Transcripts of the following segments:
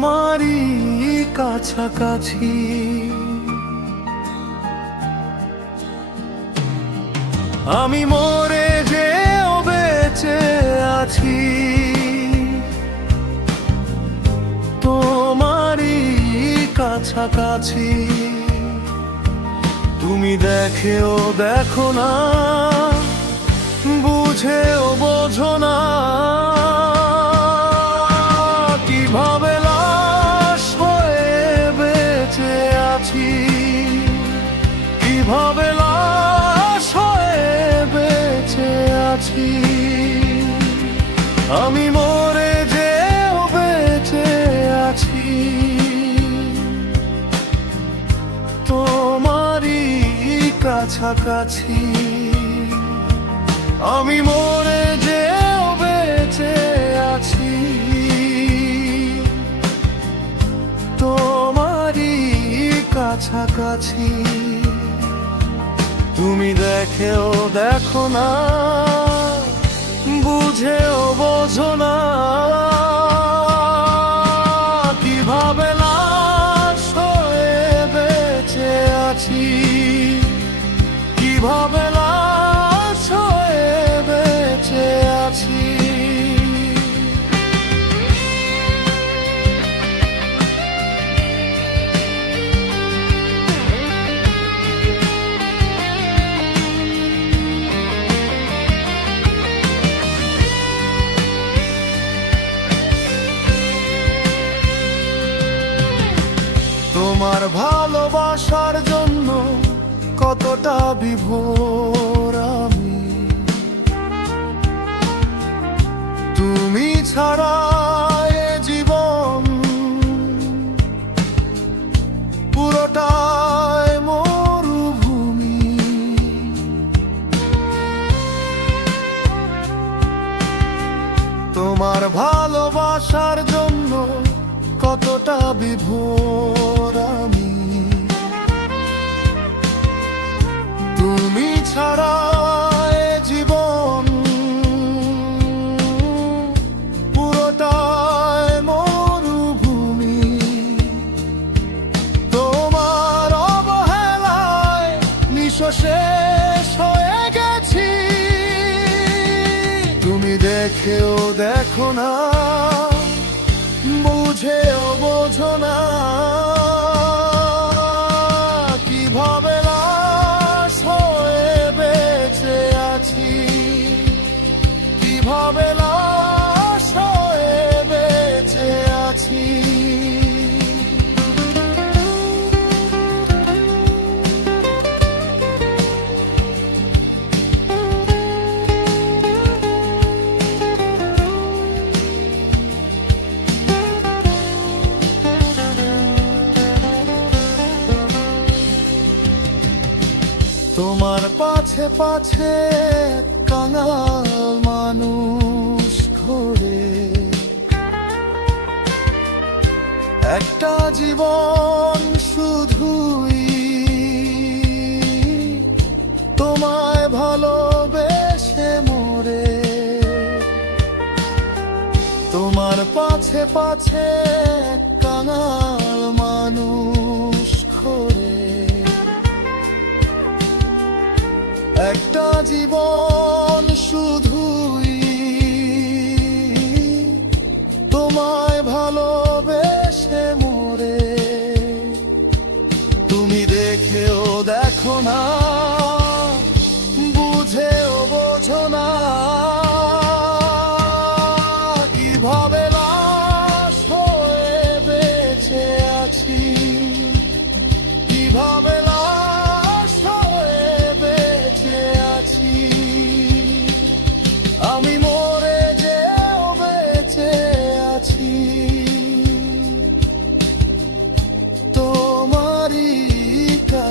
তোমারই কাছাকাছি। আমি মরে যেও বেঁচে আছি। তোমারই কাছাকাছি। তুমি দেখেও দেখো না, বুঝেও বোঝো না। আমি মরে যে বেঁচে আছি। তোমারই কাছাকাছি। আমি মরে যে বেঁচে আছি। তোমারই কাছাকাছি। তুমি দেখেও দেখো না। বুঝেও বোঝো না কীভাবে লাশ হয়ে বেঁচে আছি কীভাবে তোমার ভালোবাসার জন্য কতটা বিভোর আমি। তুমি ছাড়া কতটা বিভোর আমি। তুমি ছাড়া জীবন মরুভূমি। তোমার অবহেলায় নিঃশেষ গেছি। তুমি দেখো না। বুঝেও বোঝো না কীভাবে লাশ হয়ে বেঁচে আছি কীভাবে পাছে পাছে কাঙাল মানুষ ঘোরে। একটা জীবন শুধুই তোমায় ভালোবেসে মরে। তোমার পাছে পাছে কাঙাল মানুষ একটা জীবন শুধুই। তোমায় ভালোবেসে মরে। তুমি দেখেও দেখো না, বুঝেও বোঝো না। আছি, কীভাবে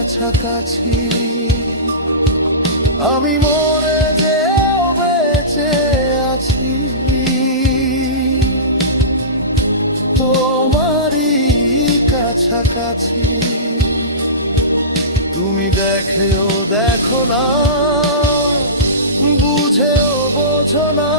কাছাকাছি। আমি মরে যে বেঁচে আছি। তোমারই কাছাকাছি। তুমি দেখেও দেখো না, বুঝেও বোঝো না।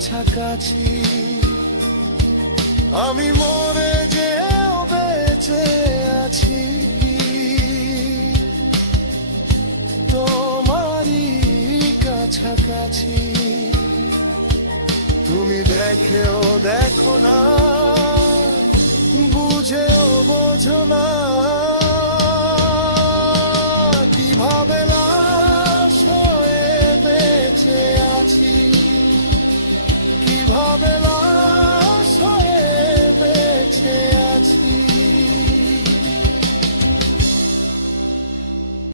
কাছাকাছি আমি মরে যেও বেঁচে আছি। তোমারই কাছাকাছি। তুমি দেখেও দেখো না, বুঝেও বোঝো না।